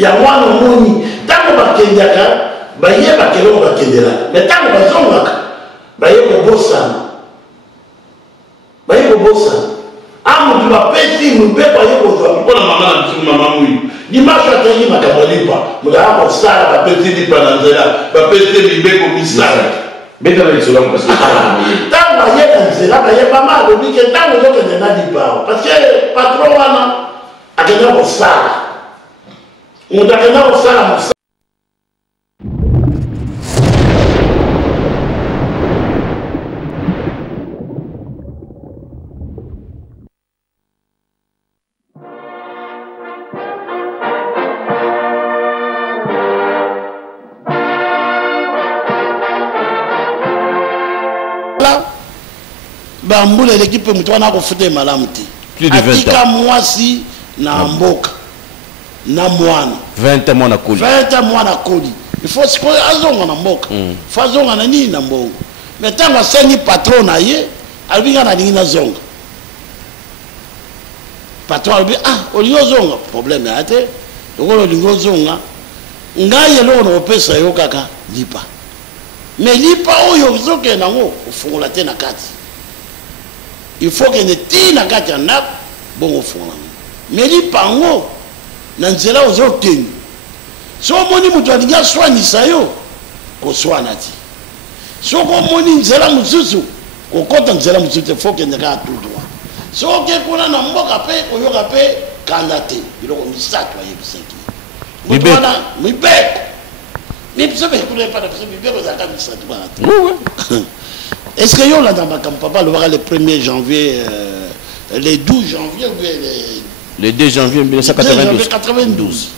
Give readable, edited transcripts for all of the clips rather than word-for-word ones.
ya wana moni tango bakendaka baye bakelo bakendela mais tango bazongaka baye kobosana amu tubapesi mubeko aye kozwa mpona mama na bisu mama muyi dimanche atengi makambo lipa mugala kosala bapesi lipa na nzela bapesi mibeko misala beta na isola parce que tango aye na nzela baye mama alobi ke tango ozokende na lipa parce que patron wana akenda kosala moto akenda kosala mosala bambula l'équipe mutu wana kofuta malamu te atika mwasi na mboka na mwana 20 mwana koli il faut siko azonga na mboka faut azonga na nini na mbongo mais tango asengi patron na ye alibinga na ningi na zonga patron alibi olingi ozonga problème ya te lokolo olingi ozonga ngai eloko na kopesa yo kaka lipa mais lipa oyo ozokende nango ofungola te na kati il faut que ne tina kati na bongo fona mais lipango na nzela ozotenga so moni mutu alingi aswanisa yo koswana ti soko moni nzela mosusu kokota nzela mosusu te faut kende kaka tout droit soki kuna na mboka mpe koyoka mpe kanda te biloko misato ayebisaki mibeko mibiso bekuna biso mibeko ezalaka misato bana te est-ce que yo landa makambo papa alobaka le 1er janvier le 12 janvier ou bien le 2 janvier 1992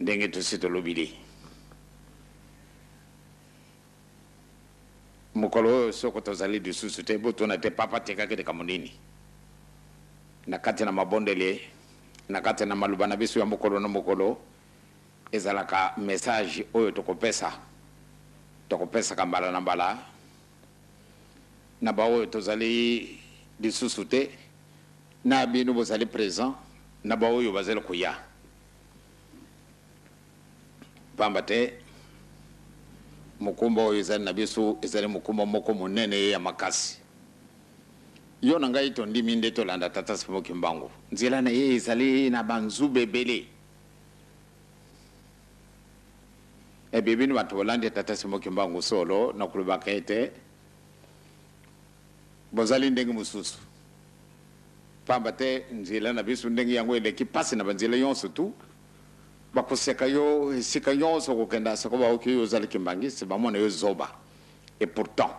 ndenge tosi tolobili mokolo oyo soko tozali lisusu te botuna te papa tekaki te kamonini na kati na mabondele na kati na maloba na biso ya mokolo na mokolo ezalaka message oyo tokopesaka mbala na mbala na baoyo tozali lisusu te na bino bozali présent na baoyo bazali koya pamba te mukumba oyo ezali na biso ezali mukumba moko monene ya makasi yo na ngai tondimi nde tolanda tata Simoki Mbangu nzela na ye ezali na banzube ebele ebibini bato bolandi tata Simoki Mbangu solo na kulubaka ete bozali ndenge mosusu pamba te nzela na biso ndenge yango eleki pasi na banzela yonso tu bakoseka yo esika nyonso kokenda soko baoki yo ozali kimbangisi bamona yo zoba et pourtant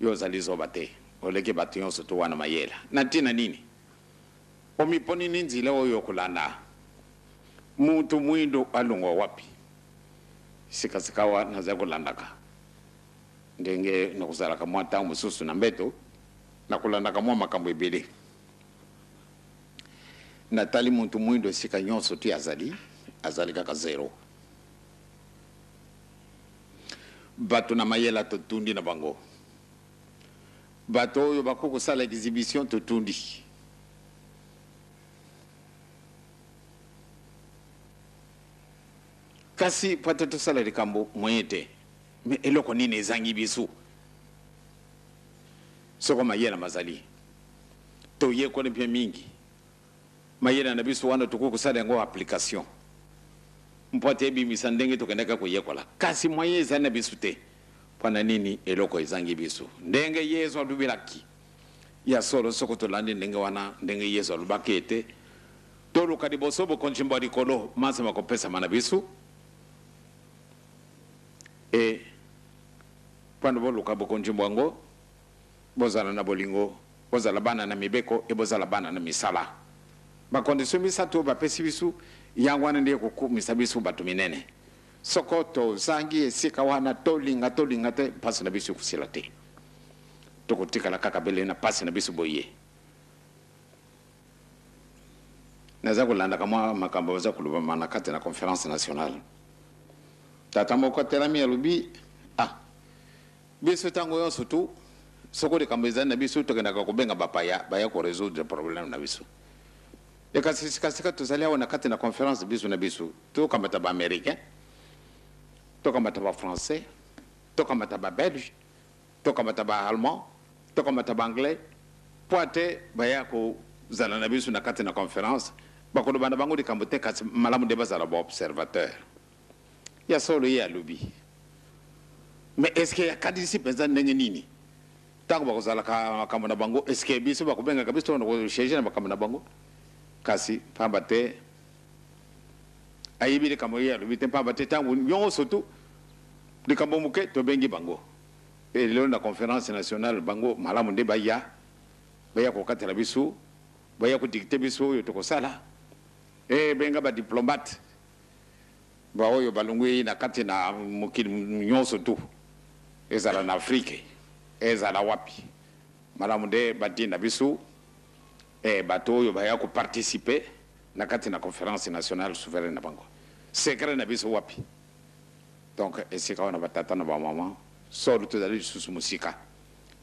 yo ozali zoba te oleki bato nyonso tu wana mayela na ntina nini omiponi ni nzela oyo okulanda mutu mwindo alungwa wapi sikasikawa naza kulandaka ndenge nakuzalaka mwa ntango mosusu na mbeto nakulandaka mwa makambo ebele natali mutu mwindo esika nyonso tu azali kaka zero bato na mayela totundi na bango bato oyo bakokosala exhibition totundi kasi pata tosala likambo moyen te me eloko nini ezangi biso soko mayela mazali toyekoni mpe mingi mayela na biso wana tokokosala yango application mpote ebimisa ndenge tokendaka koyekola kasi moyen ezali na biso te mpona nini eloko ezangi biso ndenge yesu alobelaki ya solo soko tolandi ndenge wana ndenge yesu alobaki ete toluka liboso bokonzimbo ya likolo masema kopesama na biso e pando boluka bokonzimbo yango bozala na bolingo bozala bana na mibeko e bozala bana na misala bakondisio misato bapesi biso yango wana ndiye kokumisa biso bato minene soko tozangi esika wana tolinga te pasi na biso kusila te tokotikala kaka bele na pasi na biso boye naza kolandaka mwa makambo baza kolobama na kati na conférence nationale tata moko atelami alobi biso ntango nyonso tu soko likambo ezali na biso tokendaka kobenga bapaya baya koresoudre problème na biso Et quand c'est tous allés on a une conférence bisu na bisu tout comme taba américain tout comme taba français tout comme taba belge tout comme taba allemand tout comme taba anglais poate baya ko zala na bisu na une conférence ba ko bana bango di kambote kasi malamu de bazala ba observateur ya solo ya lobby mais est-ce que ya kadisi penza ndenge nini tango ba ko zala ka kamona bango est-ce que bisu ba ko benga kabisa no ko sheje na ba kamona bango kasi pambate ayibi de kamoya le bitin pambate tangu nyongo surtout de kambomuke to bengi bango et le na conférence nationale bango malamu de baya ko katela bisu baya ko dicter bisu yo to ko sala e benga ba diplomate ba oyo balungwe na kati na mukili nyonso tu ezala na Afrique ezala wapi malamu de badina bisu bato yo baya ko participer na kati na conférence nationale souveraine na bango secret na biso wapi donc esika wana batata na ba mama solo to dali susu musika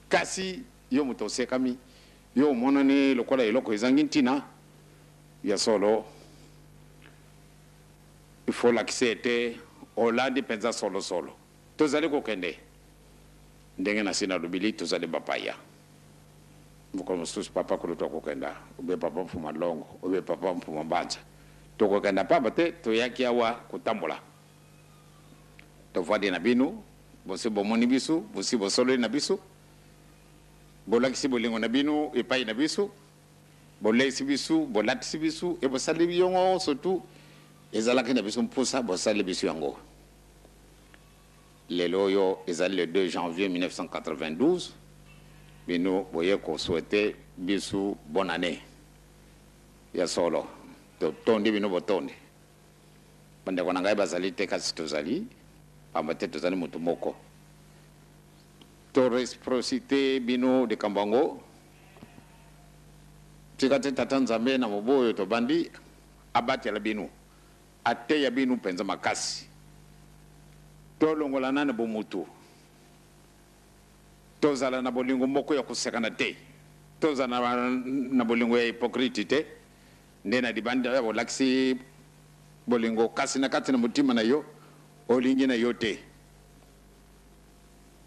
kasi yo muto sekami yo monane lokola eloko ezangintina ya solo il faut l'accepter Hollande penza solo tozali ko kende ndenge na sina lubili tozali bapaya mukolo mususu papa kuruto kokenda ube papa mfuma longo ube papa mfuma mbanza tokokenda papa te toyaki awa kutambola tovadi na binu bosi bomoni bisu bosi bosolo na bisu bolakisi bolingo na binu epai na bisu bolesi bisu bolatisi bisu e bosali biyongo surtout ezalaki na bisu mpusa bosali bisu yango lelo yo ezali le 2 janvier 1992 bino boye ko souhaiter bisu bonne année ya solo to tondi bino botondi bande ko nangai bazali te kasi tozali pambate tozali mutu moko to reciprocité bino de kambango tikate tatanzambe na moboyo to bandi abati la bino ate ya bino penza makasi to longola nana bomutu tozala na bolingo moko ya kusekana te tozala na bolingo ya hypocrite te ndena dibanda ya bolaksi bolingo kasi na kati na mutima na yo olingi na yo te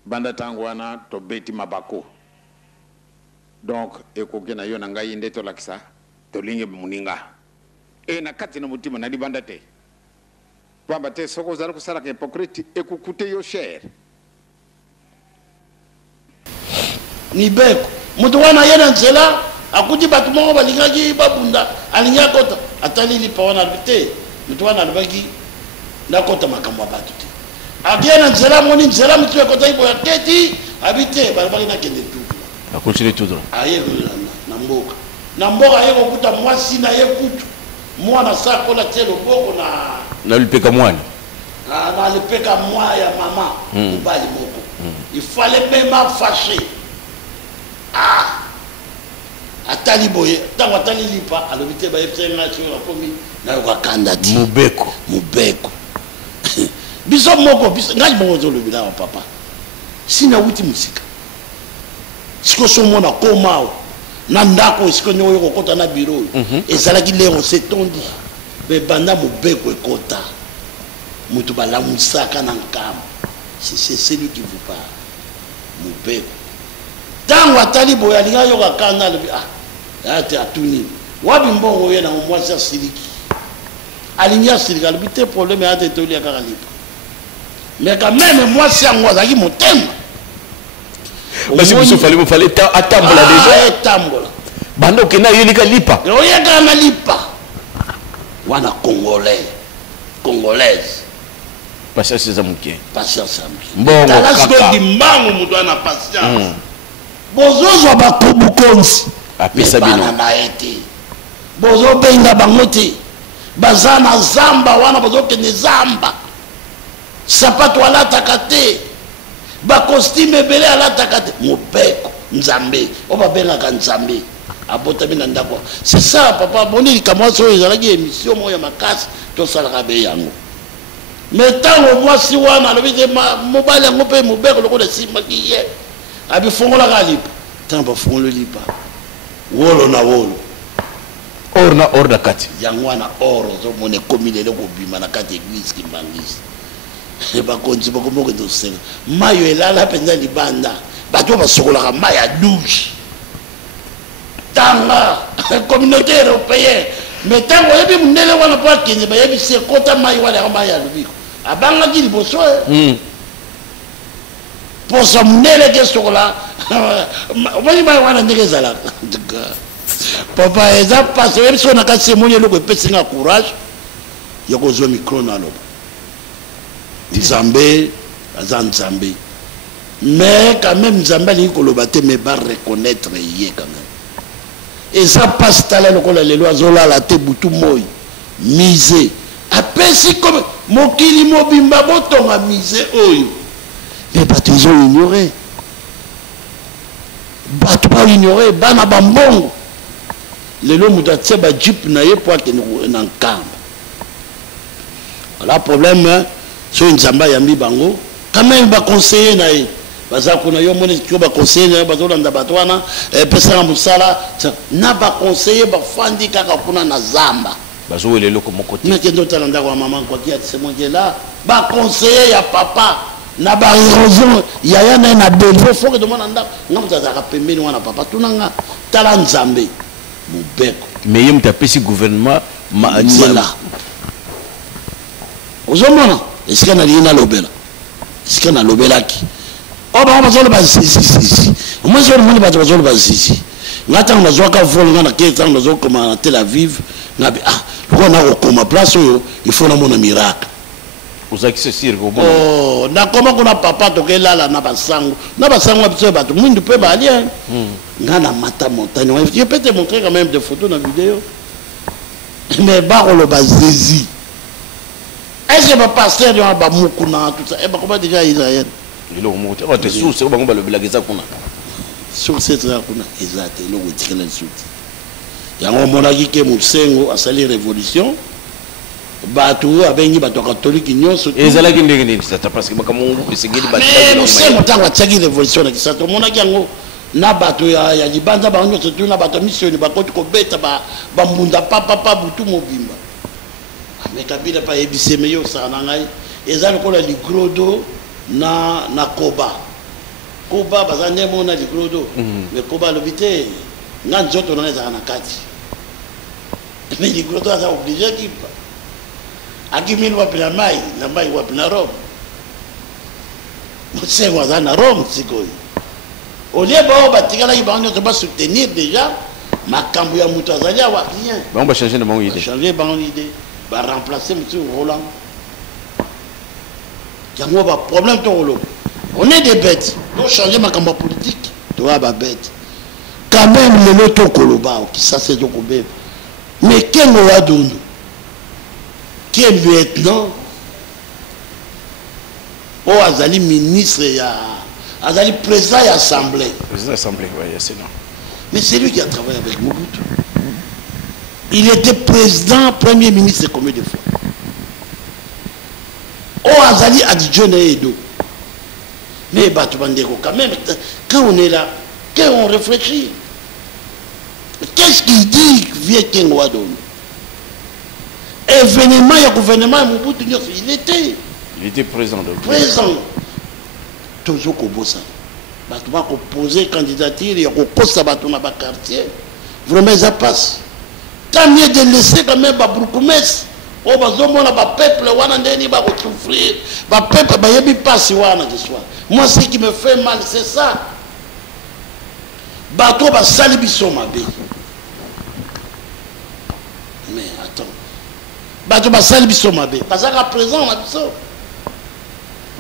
banda tango wana to beti mabako donc ekoke na yo na ngai nde to lakisa to lingi muninga na kati na mutima na dibanda te pamba te soko zala kusala ka hypocrite ekukute yo cher ni beko mutu wana yena nzela akuti batu moko balingaki babunda alinya kota atali lipa wana te mutu wana alibaki nakota makambo ya batu te akena nzela moni nzela mutu ekota ibo ya teti abite balibaki nakende tu akontinue tout droit aye na mboka aye kokuta mwasi na ye kutu mwana sakola te loboko na lipeka mwani na lipeka mwa ya mama mobali moko il fallait même fâcher atali boye tango atali lipa alobi te bayebisanga soki akomi nayo kakanda ti mubeko biso moko biso ngai bongo ozolobi na papa sina wuti musika siko somona komao na ndako esiko nyongo yo kokota na biro oyo ezalaki lero setondi me banda mobeko ekota mutu balamusaka na nkambo c'est celui qui vous parle mobeko tango atali boye alinga yo kakanda alobi ate atuni wabi mbongo ye na mwasi asiliki alingi asiliki alobi te problème ate toli ya kaka lipa mais quand même mwasi yango azalaki motema basi biso fallait atambola déjà etambola bando kena yelika lipa oyeka na lipa wana congolaise patience za muke mbongo kaka dimbango mutu ana patience bozozwa bakubukonzi apesa bino na ete bozobenga bango te baza na zamba wana bozokende zamba sapato alataka te bakostime ebele alataka te mobeko nzambe o babengaka nzambe abotami na ndako c'est ça papa boni likambo nyonso oyo ezalaki émission moko ya makasi tosalaka be yango mais ntango mwasi wana alobi te mobali yango mpe mobeko lokola esimbaki ye abifongolaka lipa ntango bafongolo lipa wolo na wolo or na kati yango wana or ozomona ekomi lelo kobima na kati église Kimbangisi bakonzi bakomoke tosenga mayo elala mpenza libanda bato basokolaka mai ya douche tanga communauté européenne mais ntango oyebi mondele wana mpo akende bayebisi ekota mai wana yango mai ya lobiko abangaki liboso posa mondele ke sokola omoni mai wana ndenge ezalaka papa eza pasi oyebi so na kasi emoni eloko epesinga courage ya kozwa micro na loba nzambe aza nzambe mais quand même nzambe alingi koloba te mais bareconnaître ye quand même eza pasi tala lokola lelo azolala te butu moi mise apesi comme mokili mobimba botonga mise oyo mais bato ezoignore bato baignore bana bambongo lelo moto atie bajipe na ye po akende na nkamba voilà problème soki nzambe ayambi bango quand même baconseiller na ye baza kuna yo moni kio baconseiller na ye bazolanda bato wana pesaka mosala na baconseiller bafandi kaka kuna na zamba bazowela eloko moko te nakende otala ndako ya mama kwaki atisemongela baconseiller ya papa na baérosion yaya na ye na delvo foke tomona ndako nga moto azalaka pembeni wana papa tunanga tala nzambe mobeko mais ye moto apesi gouvernement nzela ozomona esika nalingi nalobela esika nalobelaki o bango bazoloba zizizizi omwesi oyo moni bato bazoloba zizi nga ntango nazwaka vole nga nakei ntango nazokoma na tel aviv ngabi lokola nakokoma place oyo ifo namona miracle ozalaki se sire nakoma kuna papa tokelala na basango ya biso ya bato mwindu mpe balie nga na mata montagne je peux te montrer quand même des photos na vidéo mais bakoloba zizi est-ce que bapasteur yo bamukuna tout ça bakoma déjà Israël eloko moko te bate source bango balobelaka eza kuna source eza kuna eza te eloko etikela lisuti yango omonaki ke mosengo asali révolution bato oyo abengi bato ya katolike nyonso ezalaki ndenge nini sata parce que makambo esengeli mosengo ntango atiaki révolution na kisasa omonaki yango na bato ya libanda bango nyonso tu na bato ya misioni bakoti kobeta bambunda papapa butu mobimba mais kabila pa yebisi me yo osala na ngai eza lokola ligrodo na koba baza nde mona ligrodo mais koba alobi te nga nzoto na ngai ezalaka na kati mais ligrodo aza oblige akipa akimili wapi na mai na mai wapi na rome mosengo aza na rome sikoyo olie bao batikalaki bango nyonso basoutenir déjà makambo ya moto azali awa rien bango bachange na bango idée changer bango idée remplacer M. Roland. Il y a un problème. On est des bêtes. On changer ma campagne politique. Tu vois, ma bête. Quand même, le loto koloba, qui ça c'est donc bébé. Mais quel roi donne? Qui est maintenant? Oh, Azali ministre, Azali président et assemblée. Président de l'Assemblée, oui, c'est non. Mais c'est lui qui a travaillé avec Mobutu. Il était président, premier ministre combien de fois? Oh, Azali Adidjone Edo. Mais Batubandeko, quand même, quand on est là, quand on réfléchit, qu'est-ce qu'il dit, vieux Kengoadon? Événement, il y a gouvernement, Mobutu, il était présent. Présent. Toujours Kobosa. Batouba ko poser candidature, il y a Kokosa Batouna ba quartier. Vraiment, ça passe. Tant mieux de laisser quand même Babroukoumès. Oh, bazomona ba peuple wana ndeni ba ko souffrir. Ba peuple ba yebi passe wana de soi. Moi, ce qui me fait mal, c'est ça. Bato ba sali biso mabe. Mais attends. Bato ba sali biso mabe. Parce qu'à présent na biso.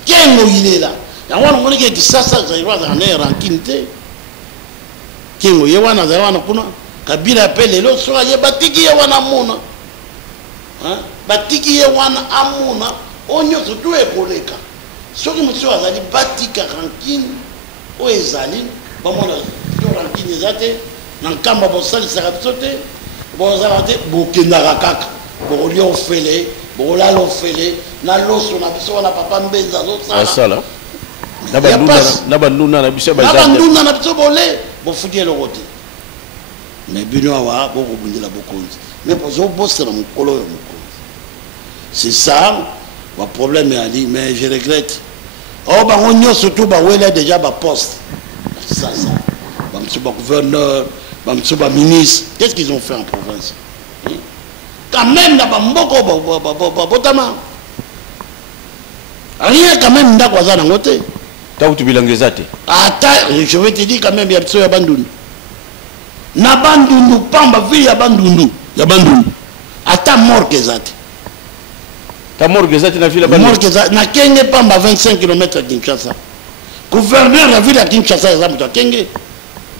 Kengo il est là. Yango ngoni ke kisasa zairwa za na rankinte. Kengo ye wana za wana kuna. Kabila pele lo so ye batiki ye wana muna. Hein? Batiki ye wana amuna onyo surtout ekoleka. Soki monsieur azali batika rankine o ezali bamona to rankine zate na nkamba bosali sakasote bozalate bokendaka kaka bolia ofele bola lofele na loso na biso na papa mbenza zo sala na banduna na biso na banduna na biso bole bofuti elokote mais bino awa boko bundela bokonzi mais pozo bosse na mukolo yo mukonzi c'est ça le problème ali mais je regrette oh ba onyo surtout ba wela déjà ba poste ça ba monsieur ba gouverneur ba monsieur ba ministre qu'est-ce qu'ils ont fait en province quand même na ba mboko ba botama rien quand même ndako azana ngote ta tu bilangeza te attends je vais te dire quand même ya biso ya bandundu na bandundu pamba ville ya bandundu ata morgue ezate ta morgue ezate na ville ya bandundu morgue ezate na kenge pamba 25 km à Kinshasa gouverneur la ville ya Kinshasa ezate muto kenge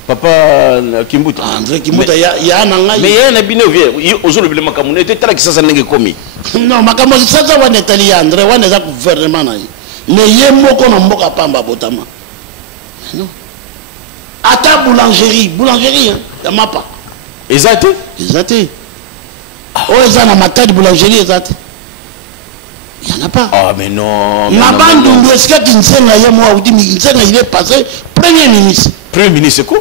papa Kimbuta André Kimbuta ya na ngai mais ya na bino vie ozolo bile makamu ne te tala kisasa ndenge komi non makamu sasa wana etali ya André wana za gouvernement na ne ye moko na mboka pamba botama non ata boulangerie hein ya mapa ezate oh ezana matadi boulangerie ezate il y en a pas ah mais non na bandundu est-ce que Kinsenga ye moi ou dit Kinsenga il est passé premier ministre quoi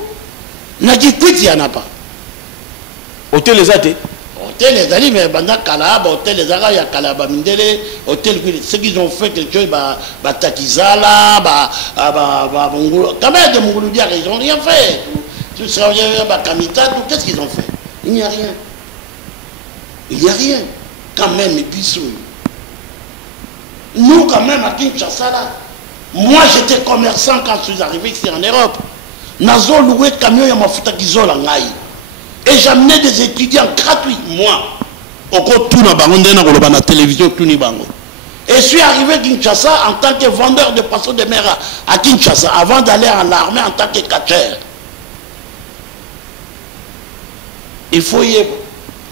na kikwiti y en a pas hôtel ezate hôtel ezali mais banda kala ba hôtel ezaka ya kala ba mindele hôtel ce qu'ils ont fait quelque chose ba takizala ba mongulu quand même de mongulu dia ils ont rien fait tout ça ba kamita tout qu'est-ce qu'ils ont fait il n'y a rien quand même biso nous quand même à Kinshasa là moi j'étais commerçant quand je suis arrivé ici en Europe nazo loué camion ya mafuta kizola ngai et j'amenais des étudiants gratuits moi oko tuna bango ndena koloba na télévision tuni bango et je suis arrivé à Kinshasa en tant que vendeur de poissons de mer à Kinshasa avant d'aller en armée en tant que catcheur il faut y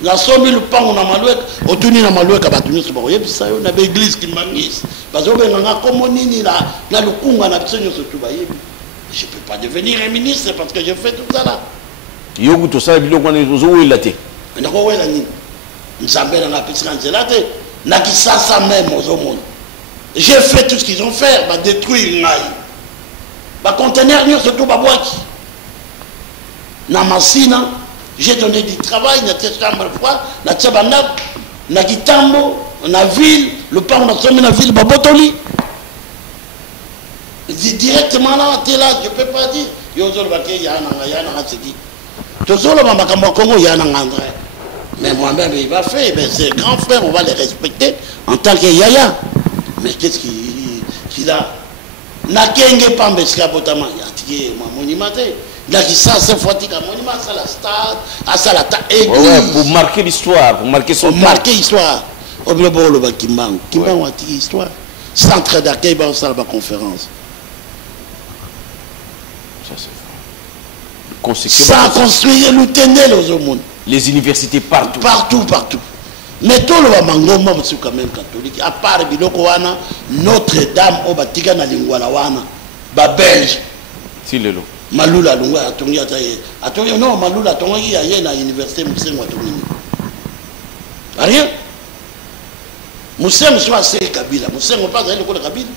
la somme le pan on a maloué otuni na maloué ka batuni so ba yebisa yo na be église qui mangis parce que nga comme nini na lukunga na bisenyo so tuba yebi je peux pas devenir un ministre parce que je fais tout ça là yoku to sa biloko na zo wela te na ko wela ni nzambe na pisika nzela te na kisasa même aux hommes j'ai fait tout ce qu'ils ont fait ba détruire ngai ba conteneur nyo surtout ba boîte na masina j'ai donné du travail na chambre froide na tchabanda na kitambo na ville le pan on a sommet na ville ba botoli directement là t'es là je peux pas dire yo zolo ba ke yana seki to zolo ba makambo Congo yana André mais moi-même il va faire mais c'est grand frère on va les respecter en tant que yaya mais qu'est-ce qu'il a na kenge pambe ska botama ya tie monument là qui ça c'est fois que monument ça la stade à ça la église ouais, pour marquer l'histoire pour marquer son marquer l'histoire au bien bon le Kimbangu a dit histoire centre d'accueil ba ça la conférence ça construire le ténel aux hommes les universités partout mais tout le mangoma c'est quand même catholique à part biloko wana Notre-Dame au batika na lingwala wana ba belge si lelo malula lunga atongi atongi non malula atongi ya na université musengo atongi rien musengo soit c'est Kabila musengo pas aller ko Kabila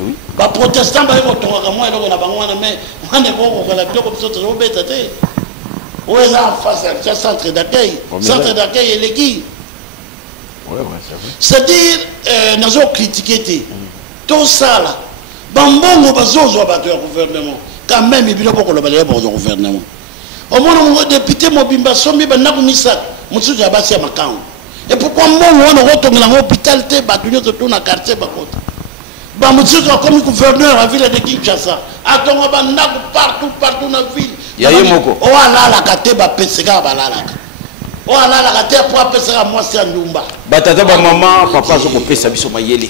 oui ba protestant ba ko tonga moi eloko na bango wana mais wana ko ko la biloko biso to beta te ou est en face à centre d'accueil et l'église ouais c'est vrai c'est-à-dire nazo critiquer tout ça là bambongo bazozo abato ya gouvernement quand même ibilo ko lo balé bon gouvernement au moins mon député mobimba sombi ba nakumisa musuzu ya basi ya makango et pourquoi mbongo wana rotongela hôpital te batunyo to na quartier bakota ba musuzu comme gouverneur à ville de Kinshasa atonga ba ndaku partout na ville ya yemoko o ala la kate ba peseka balala o ala la kate pour peseka moi c'est ndumba batata ba maman papa zo ko pesa biso mayele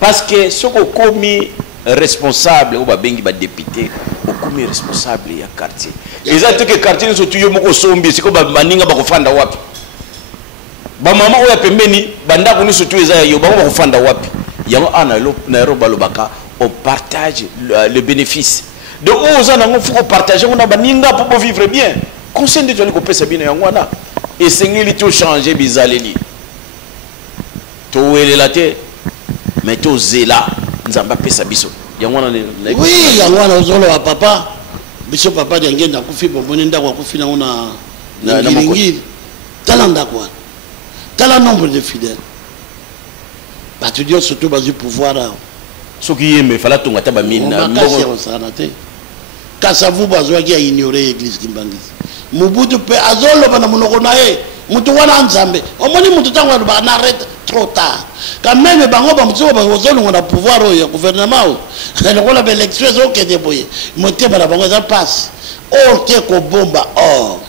parce que soko komi responsable ou ba bengi ba député o komi responsable ya quartier les autres que quartier so tuyo moko sombi siko ba maninga ba ko fanda wapi ba mama o ya pembeni banda ko ni so tuyo za yo ba ko fanda wapi yango ana lo na roba lo baka on partage le bénéfice donc aux gens on faut partager on a baninga pour vivre bien conseil de joli ko pesa bino yango na et sengeli to changer bizaleli to welela te mais to zela nzamba pesa biso yango na oui yango na ozolo wa papa biso papa de ngenda kufi bomoni ndako kufi na ona na ngili talanda quoi tala nombre de fidèles ba tu dis surtout ba du pouvoir ce qui est mais fallait tonga taba mina mbongo sanate kasa vous bazwa qui a ignoré l'église Kimbangisi Mobutu pe azolo bana monoko na e mutu wana nzambe omoni mutu tango ba na arrête trop tard quand même bango ba mutu ba ozolo na pouvoir au gouvernement le ko la élection zo ke deboye moté ba bango za passe or te ko bomba or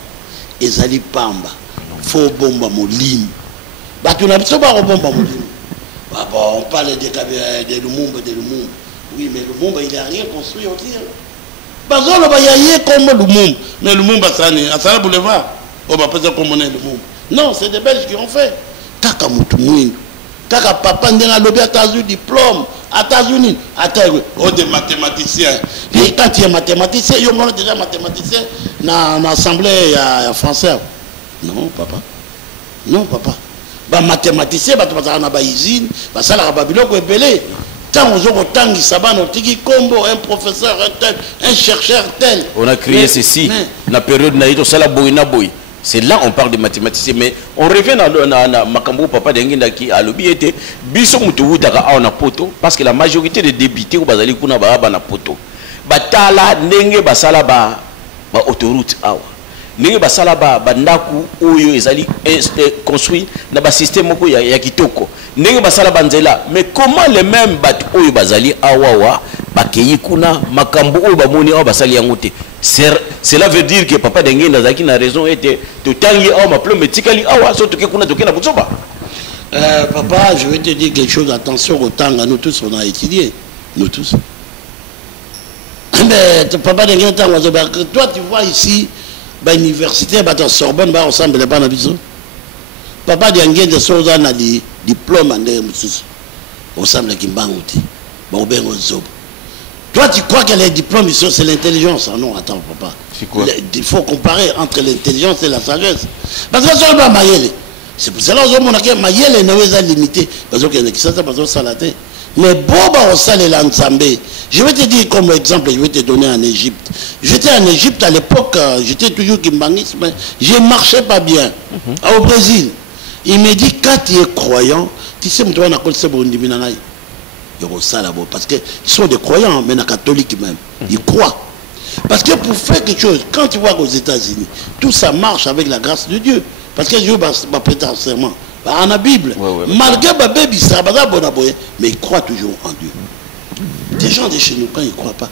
ezali pamba fo bomba molini batu na biso ba ko bomba molini on parle de Lumumba oui mais Lumumba il a rien construit aussi bazolo ba yaye comme Lumumba mais Lumumba sani asala boulevard on va pas comme on est Lumumba non c'est des Belges qui ont fait kaka mutu mwindu kaka papa ndenga lobi atazu diplôme États-Unis oh des mathématiciens et quand tu es mathématicien yo mona déjà mathématicien na assemblée ya français non papa ba mathématicien ba tobazana na ba usine ba sala ba biloko ebele tant aux autres tant qui sabano tiki combo un professeur tel un chercheur tel on a créé ceci la période naïto sala boina boy c'est là on parle de mathématiciens mais on revient na makambo papa d'engenda qui a lobby était biso mutu wutaka a na poto parce que la majorité des députés bazali kuna ba na poto batala ndenge basala ba autoroute awa ndenge basala ba ndaku oyo ezali construit na ba système moko ya kitoko ndenge basala banzela mais comment les mêmes bat oyo bazali awawa bakeyi kuna makambo oyo bamoni awa basali yango te cela veut dire que papa d'engenda zaki na raison était totangi awa maplombe etikali awa so toke kuna toke na butsoba. Papa, je vais te dire quelque chose, attention au temps, nous tous on a étudié, nous tous. Mais papa d'engenda, toi tu vois ici l'université à Sorbonne va ensemble les bancs biso papa d'engenda soza na di diplôme en mususu ensemble Kimbanguti bon ben ozob. Toi tu crois que les diplômes c'est l'intelligence? Non, attends papa. C'est quoi? Il faut comparer entre l'intelligence et la sagesse. Parce que ça va mayele. C'est pour cela que on a que mayele n'est limité parce que qui ça parce que ça la tête. Mais boba au salé l'ensemble. Je vais te dire comme exemple, je vais te donner en Égypte. J'étais en Égypte à l'époque, j'étais toujours Kimbangis, mais je ne marchais pas bien. Au Brésil, il me dit quand tu es croyant, tu sais, tu vas dans parce qu'ils sont des croyants, mais les catholiques même. Ils croient. Parce que pour faire quelque chose, quand tu vois aux États-Unis, tout ça marche avec la grâce de Dieu. Parce que Dieu va prêter un serment. En la Bible, malgré baby, ça va mais ils croient toujours en Dieu. Des gens de chez nous, quand ils ne croient pas,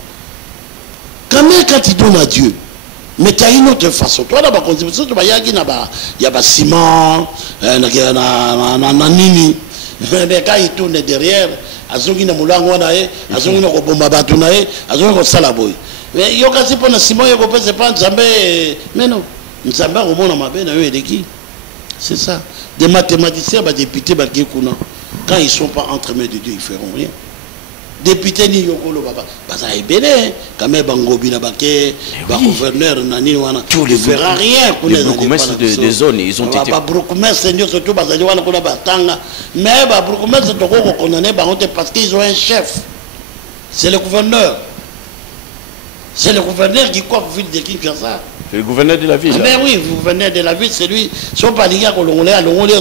quand même quand ils donnent à Dieu, mais tu as une autre façon. Toi, là-bas, il y a ciment, nini, mais quand ils tournent derrière, azongi na mulango na ye, azongi na kobomba batu na ye, azongi ko sala boy. Mais yo kasi pona ciment yo ko pese pas nzambe, mais non, nzambe ko mona mabe na yo eleki. C'est ça. Des mathématiciens, des députés, quand ils ne sont pas entre mains de Dieu, ils ne feront rien. Députés, ni yokolo baba, ça est belé, quand même bangobi na baké, gouverneur nani wana, tous les fera rien. Les bourgmestres des zones, ils ont été. Ba bourgmestres seigneur surtout bazali wana kuna batanga, mais ba bourgmestres toko ko condamner parce qu'ils ont un chef. C'est le gouverneur. C'est le gouverneur qui coiffe ville de Kinshasa. C'est le gouverneur de la ville. Mais oui, le gouverneur de la ville, c'est lui. Son panier,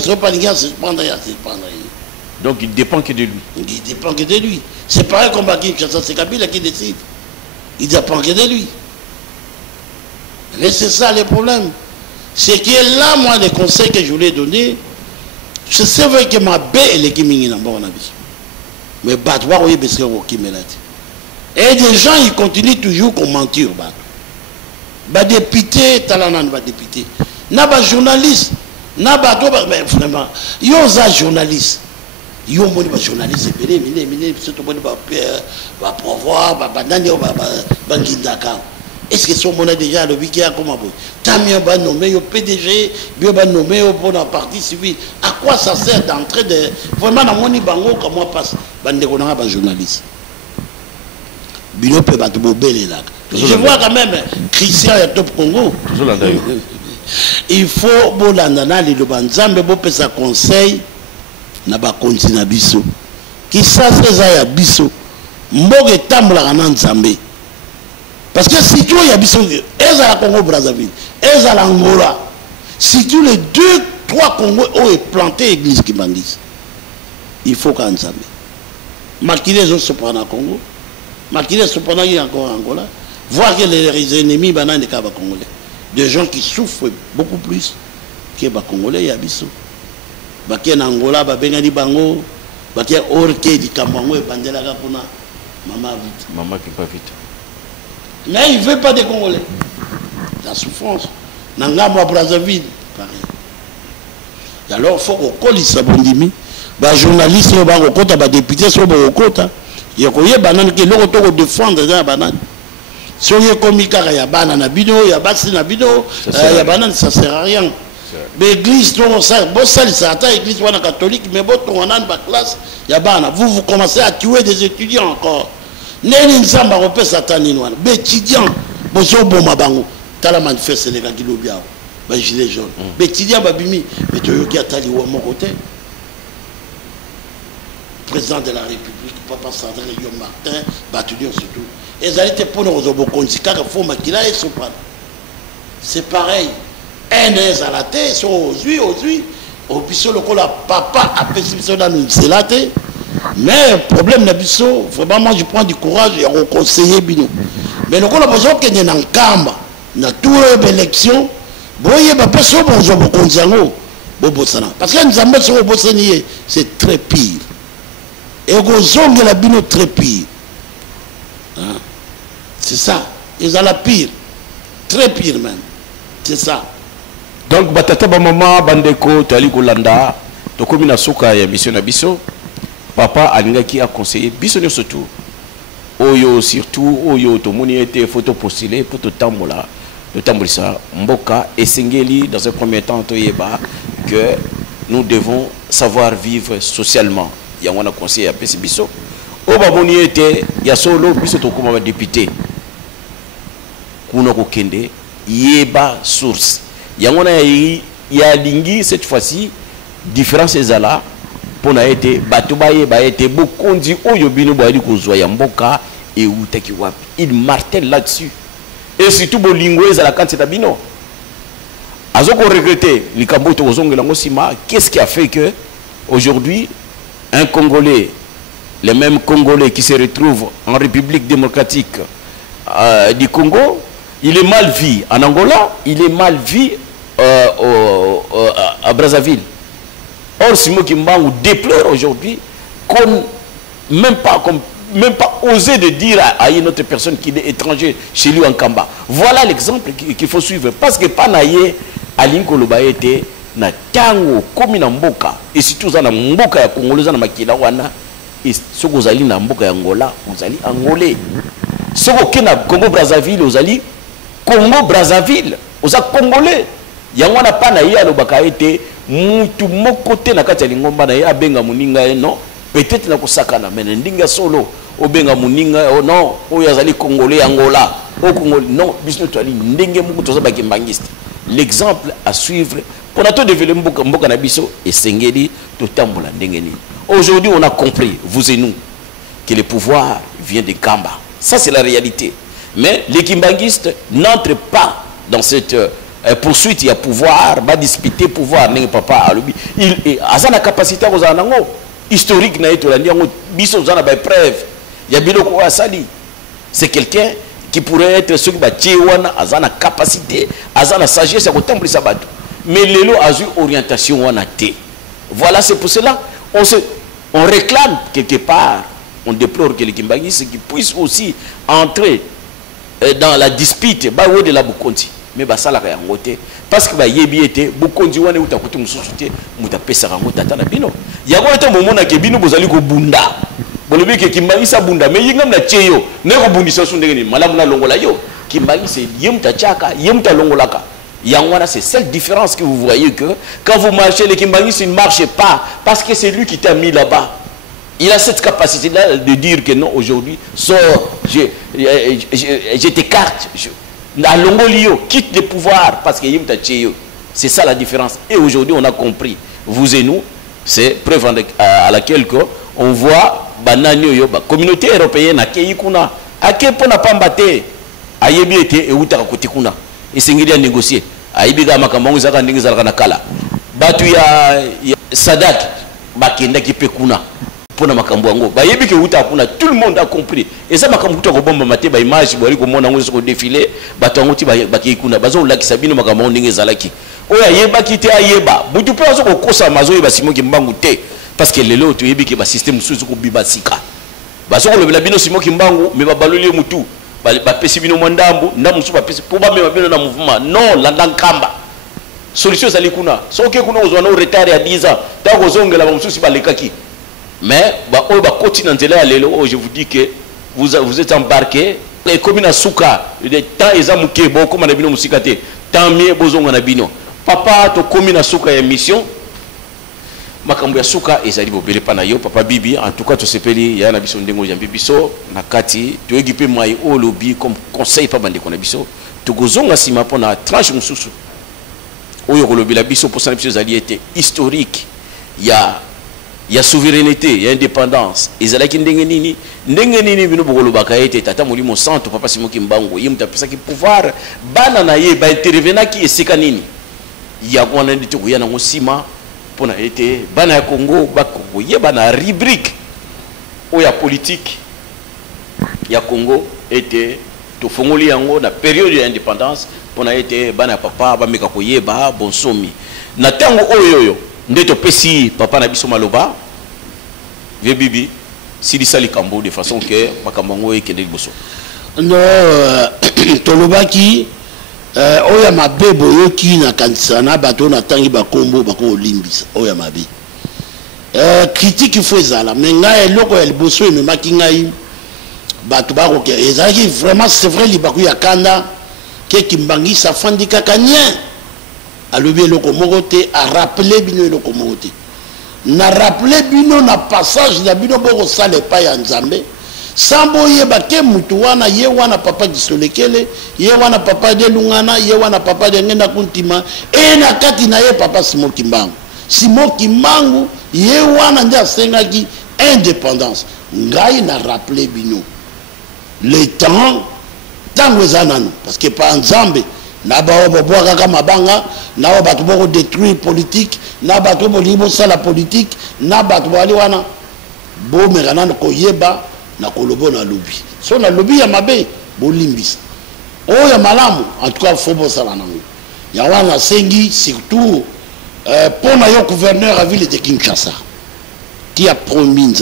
son panier, c'est prendre. Donc il dépend que de lui. Il dépend que de lui. C'est pareil comme à Kinshasa, c'est Kabila qui décide. Il dépend que de lui. Mais c'est ça le problème. C'est que là, moi, les conseils que je voulais donner, je sais vrai que ma baie, elle est qui m'y n'a pas en avis. Mais battre, oui, parce que qui me l'a dit. Et des gens, ils continuent toujours comme mentir. Bah député, talanan ba député. Na ba journaliste, na ba do ba vraiment. Yo za journaliste. Yo moni ba journaliste mine surtout moni ba pouvoir ba nani ba ngindaka. Est-ce que son mon a déjà le wiki a comment boy? Tamia ba nommé au PDG, bio ba nommé au bon parti civil. À quoi ça sert d'entrer de vraiment na moni bango comme moi passe bande ko na ba journaliste. Bilo peut ba to bobele là. Je vois quand même Christian et Top Congo. Il faut bolandana les banzambe bo pesa conseil na ba kontina biso. Qui ça c'est ya biso. Mboge tambla na nzambe. Parce que si tu as ils à la Congo Brazzaville, ils à l'Angola, si tu les 2-3 Congos ont planté l'église qui bandit, il faut qu'on s'en mette. Marquez se prendre en Congo, marquez se prendre encore en Angola, voir que les ennemis banane des Congolais, des gens qui souffrent beaucoup plus que les Congolais, il y a bisou. Baké en Angola, Bengani Bango, Baké Orke di Kambango et Bandela Kapuna, maman vite. Maman qui pas vite. Mais il ne veut pas des Congolais. La souffrance. Nangama Brazzaville, pareil. Et alors, il faut qu'on colle ça, Bondimi. Les journalistes, les députés, les députés, il y a des bananes qui ont défendre les bananes. Si on est comme il y a des bananes, il y a des bananes, ça ne sert à rien. L'église, ça l'église catholique, mais on a une classe, vous commencez à tuer des étudiants encore. Les étudiants, les étudiants, la manifeste les gars qui l'ont bien les gilets jaunes les étudiants babimi mais tu as qui attali ou mon côté président de la République papa Sandrine Guillaume Martin battudion surtout et ils allaient te prendre aux obokonzi car faut makila et soprano c'est pareil un à la tête sur aux huiles au biseau le col papa a fait ça dans une selate mais problème n'abisso vraiment moi je prends du courage et on conseiller bino mais le col a besoin qu'il y ait un kamba na tout élection boye ba peso bonzo bokonzango bobosana parce que nous avons sur bosanier c'est très pire et gozonge la bino très pire hein? C'est ça ils ont la pire très pire même c'est ça donc batata ba maman bandeko tali kolanda to komi na soka ya mission na biso papa alingaki a conseiller biso ne surtout oyo surtout oyo to moni était photo postuler pour to tambola de tambolisa mboka esengeli dans un premier temps to yeba que nous devons savoir vivre socialement ya wana conseiller ya pesi biso o ba moni était ya solo biso to koma ba député kuna ko kende yeba source ya wana ya lingi cette fois-ci différence ezala pona été bato ba yeba été bokondi oyo bino ba li kozwa ya mboka et utaki wapi il martèle là-dessus et surtout bolingo ezala quand c'est abino azoko regretter likambo to ozongela ngosima qu'est-ce qui a fait que aujourd'hui un Congolais les mêmes Congolais qui se retrouvent en République démocratique du Congo il est mal vu en Angola il est mal vu à Brazzaville. Or Simo Kimbangu déplore aujourd'hui qu'on même pas osé de dire à une autre personne qu'il est étranger chez lui en Kamba. Voilà l'exemple qu'il faut suivre. Parce que Panaye, Alinko Lobaete, na tango, komi na mboka, et surtout dans mboka ya Congolais, na makila wana, et ce que vous allez na mboka ya Angola, vous allez angolais. Ce que vous allez Congo Brazzaville, vous allez Congo Brazzaville, vous allez congolais. Yangwana Panaye, alobaka ete, mutu mokote na kati ya lingomba na ye abenga muninga non, peut-être na kosakana, mais ndinga solo. Obenga muninga oh non oyo azali congolais Angola au Congolais non bisno to ali ndenge muku toza ba kimbangiste l'exemple à suivre pour notre développer mboka na biso et sengeli to tambola ndenge ni aujourd'hui on a compris vous et nous que le pouvoir vient de Kamba ça c'est la réalité mais les kimbangistes n'entrent pas dans cette poursuite il y a pouvoir ba disputer pouvoir n'engue papa alobi il a sa capacité ko za nango historique na eto la ndiango biso za na ba preuve. C'est quelqu'un qui pourrait être ce qui va tuer à la capacité, à la sagesse, à contempler sa bateau. Mais l'élo a eu orientation en athée. Voilà, c'est pour cela on réclame quelque part, on déplore que les Kimbangistes qui puissent aussi entrer dans la dispute de la Bukonti. Mais ça la réangoté parce que yebi était Bukonti wane utakuti mususuté mutapesa rango tata na bino. Yago eta momona ke bino bozali ko bunda. Bolobi ke Kimbangisa bunda mais yingam na tcheyo ne ko bundisa sundenge ni malamu na longola yo Kimbangisa yemta chaka yemta longolaka yangwana c'est cette différence que vous voyez que quand vous marchez les Kimbangisa ne marchent pas parce que c'est lui qui t'a mis là-bas il a cette capacité là de dire que non aujourd'hui sors je t'écarte la longolio quitte le pouvoir parce que yemta tcheyo c'est ça la différence et aujourd'hui on a compris vous et nous c'est preuve à laquelle on voit banani yo ba communauté européenne akei kuna ake pona pambate ayebi ete eutaka kote kuna esengeli ya négocier ayebi kaka makambo yango ezalaka ndenge ezalaka na kala bato ya Sadak bakendaki mpe kuna mpona makambo yango bayebi ke eutaka kuna tout le monde a compris eza makambo kuta kobomba mate baimage bwali komona yango ezoko défilé bato yango ti bakei kuna bazolakisa bino makambo yango ndenge ezalaki oyo ayebaki te ayeba butu mpe azokokosama azoyeba Simon Kimbangu te parce que lelo toyebi ke basystème mosusu ezokobiba sika bazokolobela bino Simon Kimbangu me babaloli ye mutu bapesi bino mwa ndambu mosusu bapesi mpo bamema bino na mouvement non landa nkamba solution ezali kuna soki kuna ozwa na retard ya 10 ans ntango kozongela bamosusu balekaki mais oyo bakoti na nzela ya lelo oyo je vous dis que vous êtes embarqué ekomi na suka le temps eza moke bokóma na bino mosika te tant mieux bozonga na bino papa tokomi na suka ya mission makambo ya suka ezali bobele pa na yo papa Bibi en tout cas tosepeli ya na biso ndengo ya biso na kati toyegi pe mai o lobby comme conseil pa bandeko na biso tokozonga sima pona tranche mususu oyo kolobela biso pour ça biso ezali ete historique ya souveraineté ya indépendance ezalaki ndenge nini bino bokolobaka ete tata molimo santo papa Simon Kimbangu ye mutapesaki pouvoir bana na ye ba intervenaki esika nini ya kwana ndito koya nango sima pona ete bana ya Congo bakongo ye bana rubrique oya politique ya Congo ete tofongoli yango na période ya indépendance pona ete bana ya papa bameka koyeba bonsomi na tango oyo nde topesi papa na biso maloba vie Bibi silisa likambo de façon que makambo ngo ekende liboso no tolobaki oya mabe boyoki na kanisa na bato na tangi bakombo bako olimbisa oya mabe critique faut ezala mais ngai eloko ya liboso ememaki ngai bato bakoke ezalaki vraiment c'est vrai libaku ya kanda ke Kimbangisa afandi kaka nien alobi eloko moko te arapele bino eloko moko te na rappele bino na passage na bino bokosala epai ya Nzambe sambo yeba ke mutu wana ye wana papa Kisolekele ye wana papa de Lungana ye wana papa de Ngenda Kuntima e na kati na ye papa Simon Kimbangu ye wana nde asengaki indépendance ngai na rappele bino le temps tango ezanano parce que pa Nzambe na bao boboa kaka mabanga na bato boko détruire politique na bato bolingi bosala politique na bato bali wana bomeka nano koyeba na kolobo na lobi so na lobi ya mabe bolimbisa oyo ya malamu en tout cas faut bosala nango ya wana sengi surtout pona yo gouverneur à ville de Kinshasa qui a promis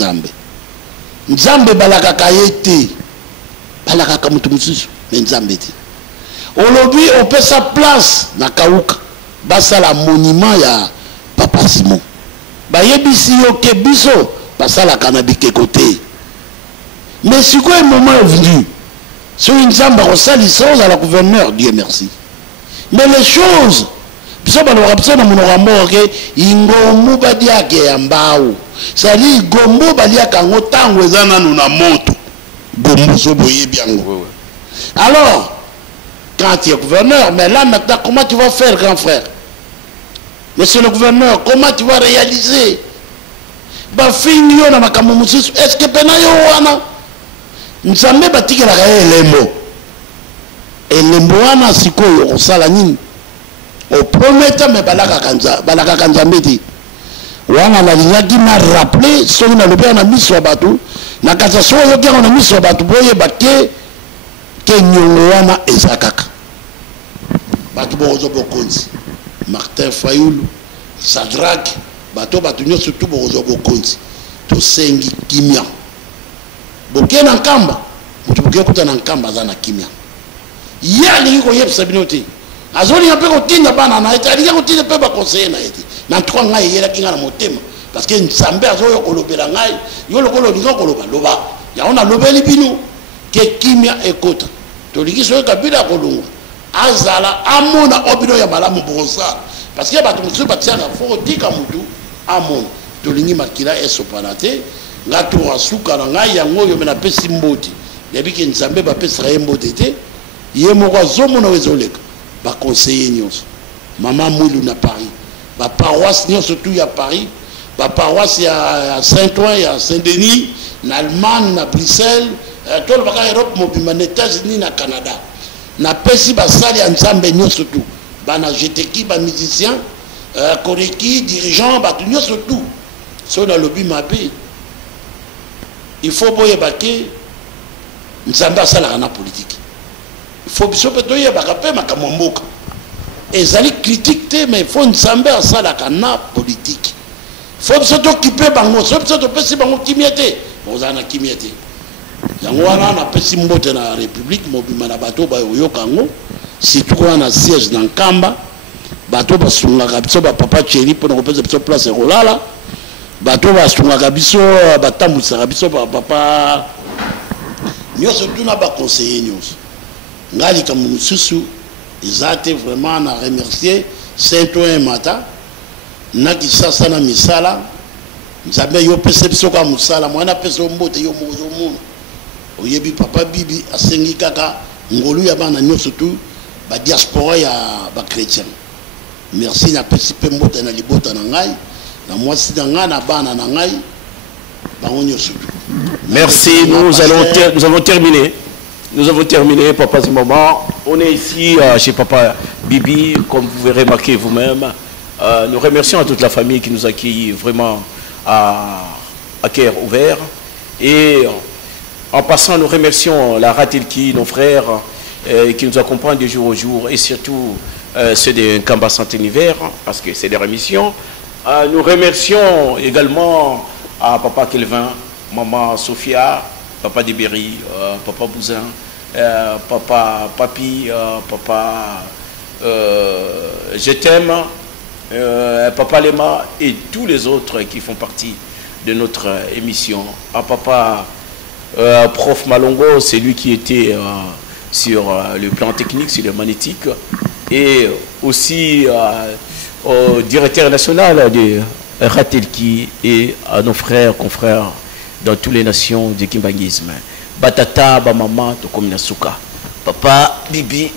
Nzambe balakaka yete balakaka mutu mususu mais Nzambe te olobi opesa place na kauka basala monument ya papa Simon bayebisi yo ke biso basala kana bikeko te mais si quoi un moment est venu sur une Nzambe kosalisa à la gouverneur Dieu merci mais les choses biso balobaka biso na monoko ya mboka ke ingomu badiaka ya mbau sali gombo baliaka yango ntango eza nanu na moto gombo so boyebi yango alors quand tu es gouverneur, mais là maintenant, comment tu vas faire, grand frère? Monsieur le gouverneur, comment tu vas réaliser? Est-ce que Penayo wana? Nzambe batiki la gaye elembo. Elembo wana siko yo sala nini? Au premier temps, mais balaka kanzambe ti. Wana la lignaki m'a rappelé, so na lobe na miso batu, na kasa so yo ki na miso batu boye baké ke nyongo wana ezakaka bato bozo bokonzi Martin Fayulu Sadrak bato nyonso tu bozo bokonzi to sengi kimia boke na nkamba mutu boke kuta na nkamba za na kimia ya lingi ko yebisa bino te azoli ya pe ko tinda bana na ete ali ko tinda pe ba conseiller na ete na twa ngai yela kinga na motema parce que Nzambe azoyo kolobela ngai yo lokolo linga koloba loba ya ona lobeli bino ke kimia ekota toliki so kabila kolungu azala amona obino ya malamu bosa parce que bato musu batiaka foko tika mutu amona tolingi makila esopalate ngato asuka na ngai yango yo mena pesi mboti yabiki Nzambe ba pesa yembote te ye moko azomona wezoleka ba conseiller nyonso mama Mwilu na Paris ba paroisse nyonso tout ya Paris ba paroisse ya Saint-Ouen ya Saint-Denis na Allemagne na Bruxelles tout le baka Europe mobima na États-Unis na Canada na pesi basali ya nzambe nyonso tu bana jeteki ba musicien koreki dirigeant bato nyonso tu so na lobi mabe il faut boyeba ke nzambe asalaka na politique il faut biso mpe toyebaka mpe makambo ya mboka ezali critique te mais il faut nzambe asalaka na politique il faut biso tokipe bango so biso topesi bango kimia te bozala na kimia te yango wana napesi mbote na république mobima na bato bayoka yango surtout kuna na siège na nkamba bato basungaka biso bapapa cheri mpona kopesa biso place ekolala bato basungaka biso batambwisaka biso bapapa nyonso tuna baconseiller nyonso ngai likambo mosusu eza te vraiment na remercier saint-oin mata na kisasa na misala nzambe yo pesa biso kwa mosala mwana apesa mbote yo mozomona oyebi papa bibi asengi kaka ngolu ya bana nyonso tu badiaspora ya bachrétien merci na pesi mpe mbote na libota na ngai na mwasi na ngai na bana na ngai bango nyonso tu. Merci, nous avons terminé. Nous avons terminé, papa Zimoma. On est ici chez papa Bibi, comme vous pouvez remarquer vous-même. Nous remercions à toute la famille qui nous accueille vraiment à cœur ouvert. Et en passant, nous remercions la Ratilki, nos frères, qui nous accompagnent de jour au jour, et surtout ceux de Kamba Santé Univers, parce que c'est leur émission. Nous remercions également à papa Kelvin, maman Sophia, papa Deberi, papa Bouzin, papa Papi, papa Je t'aime, papa Lema et tous les autres qui font partie de notre émission. À papa Prof Malongo, c'est lui qui était sur le plan technique, sur le magnétique, et aussi au directeur national de Ratelki et à nos frères, confrères dans toutes les nations du kimbangisme. Batata, Bamama, Tokomina Souka. Papa, Bibi,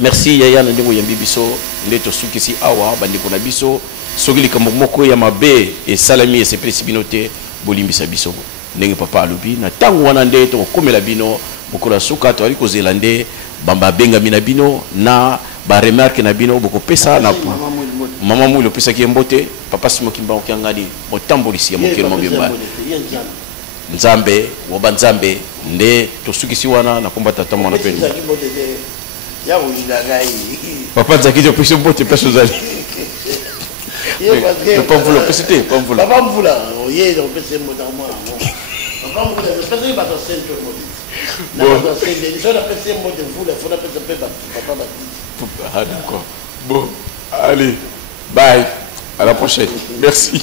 merci Yaya Nandingo Yambibiso, Neto Soukisi Awa, Bandiko Nabiso, Sogili Kamomoko Yamabe et Salami et ses précipinotés, Bolimbisa Biso, Nengi Papa Alubi, Natango Wanande, Tokomela Bino, Bokola Souka, Toaliko Zélande, Bamba Benga Minabino, Na, ba remarque na bino boko pesa na mama mulu pesa ki mbote papa simo kimba okiangani motambolisi ya mokelo mobimba nzambe wo banzambe nde tosukisi wana na komba tata mwana pe ya uyilangai papa nzaki jo pesa mbote pesa zali papa mvula pesa te papa mvula oye do pesa mbote mwana papa mvula pesa ba to sento mbote na ba to sento so na pesa mbote mvula fona pesa pepa papa ba. Ah d'accord. Bon, allez, bye. À la prochaine. Merci.